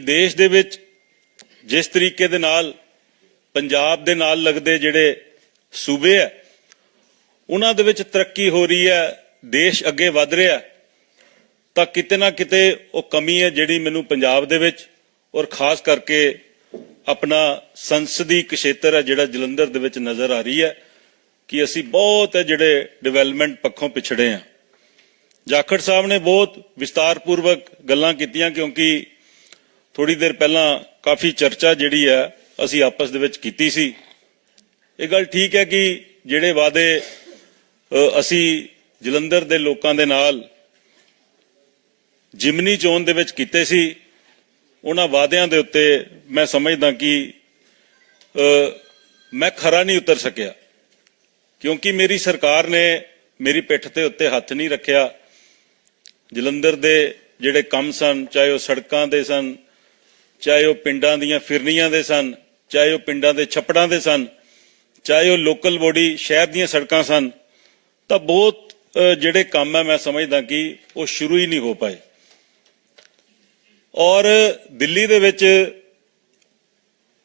ਦੇਸ਼ ਦੇ ਵਿੱਚ ਜਿਸ ਤਰੀਕੇ ਦੇ ਨਾਲ ਪੰਜਾਬ ਦੇ ਨਾਲ ਲੱਗਦੇ ਜਿਹੜੇ ਸੂਬੇ ਆ, ਉਹਨਾਂ ਦੇ ਵਿੱਚ ਤਰੱਕੀ ਹੋ ਰਹੀ ਹੈ, ਦੇਸ਼ ਅੱਗੇ ਵਧ ਰਿਹਾ ਤਾਂ ਕਿਤੇ ਨਾ ਕਿਤੇ ਉਹ ਕਮੀ ਹੈ ਜਿਹੜੀ ਮੈਨੂੰ ਪੰਜਾਬ ਦੇ ਵਿੱਚ ਔਰ ਖਾਸ ਕਰਕੇ ਆਪਣਾ ਸੰਸਦੀ ਖੇਤਰ ਹੈ ਜਿਹੜਾ ਜਲੰਧਰ ਦੇ ਵਿੱਚ ਨਜ਼ਰ ਆ ਰਹੀ ਹੈ ਕਿ ਅਸੀਂ ਬਹੁਤ ਹੈ ਜਿਹੜੇ ਡਿਵੈਲਪਮੈਂਟ ਪੱਖੋਂ ਪਿਛੜੇ ਹਾਂ। ਜਾਖੜ ਸਾਹਿਬ ਨੇ ਬਹੁਤ ਵਿਸਤਾਰਪੂਰਵਕ ਗੱਲਾਂ ਕੀਤੀਆਂ ਕਿਉਂਕਿ ਥੋੜੀ ਦੇਰ ਪਹਿਲਾਂ ਕਾਫੀ ਚਰਚਾ ਜਿਹੜੀ ਹੈ ਅਸੀਂ ਆਪਸ ਦੇ ਵਿੱਚ ਕੀਤੀ ਸੀ। ਇਹ ਗੱਲ ਠੀਕ ਹੈ ਕਿ ਜਿਹੜੇ ਵਾਅਦੇ ਅਸੀਂ ਜਲੰਧਰ ਦੇ ਲੋਕਾਂ ਦੇ ਨਾਲ ਜਿਮਨੀ ਚੋਣ ਦੇ ਵਿੱਚ ਕੀਤੇ ਸੀ, ਉਹਨਾਂ ਵਾਅਦਿਆਂ ਦੇ ਉੱਤੇ ਮੈਂ ਸਮਝਦਾ ਕਿ ਮੈਂ ਖਰਾ ਨਹੀਂ ਉਤਰ ਸਕਿਆ। ਕਿਉਂਕਿ ਮੇਰੀ ਸਰਕਾਰ ਨੇ ਮੇਰੀ ਪਿੱਠ ਤੇ ਉੱਤੇ ਹੱਥ ਨਹੀਂ ਰੱਖਿਆ। ਜਲੰਧਰ ਦੇ ਜਿਹੜੇ ਕੰਮ ਸਨ, ਚਾਹੇ ਉਹ ਸੜਕਾਂ ਦੇ ਸਨ ਚਾਹੇ ਉਹ ਪਿੰਡਾਂ ਦੀਆਂ ਫਿਰਨੀਆਂ ਦੇ ਸਨ, ਚਾਹੇ ਉਹ ਪਿੰਡਾਂ ਦੇ ਛੱਪੜਾਂ ਦੇ ਸਨ, ਚਾਹੇ ਉਹ ਲੋਕਲ ਬੋਡੀ ਸ਼ਹਿਰ ਦੀਆਂ ਸੜਕਾਂ ਸਨ, ਤਾਂ ਬਹੁਤ ਜਿਹੜੇ ਕੰਮ ਹੈ ਮੈਂ ਸਮਝਦਾ ਕਿ ਉਹ ਸ਼ੁਰੂ ਹੀ ਨਹੀਂ ਹੋ ਪਾਏ। ਔਰ ਦਿੱਲੀ ਦੇ ਵਿੱਚ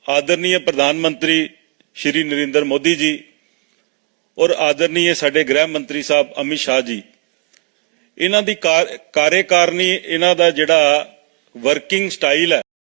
ਆਦਰਨੀय ਪ੍ਰਧਾਨ ਮੰਤਰੀ ਸ਼੍ਰੀ ਨਰਿੰਦਰ ਮੋਦੀ ਜੀ ਔਰ ਆਦਰਨੀय ਸਾਡੇ ਗ੍ਰਹਿ ਮੰਤਰੀ ਸਾਹਿਬ ਅਮਿਤ ਸ਼ਾਹ ਜੀ, ਇਹਨਾਂ ਦੀ ਕਾਰ- ਕਾਰਜਕਾਰਨੀ ਇਹਨਾਂ ਦਾ ਜਿਹੜਾ ਵਰਕਿੰਗ ਸਟਾਈਲ ਹੈ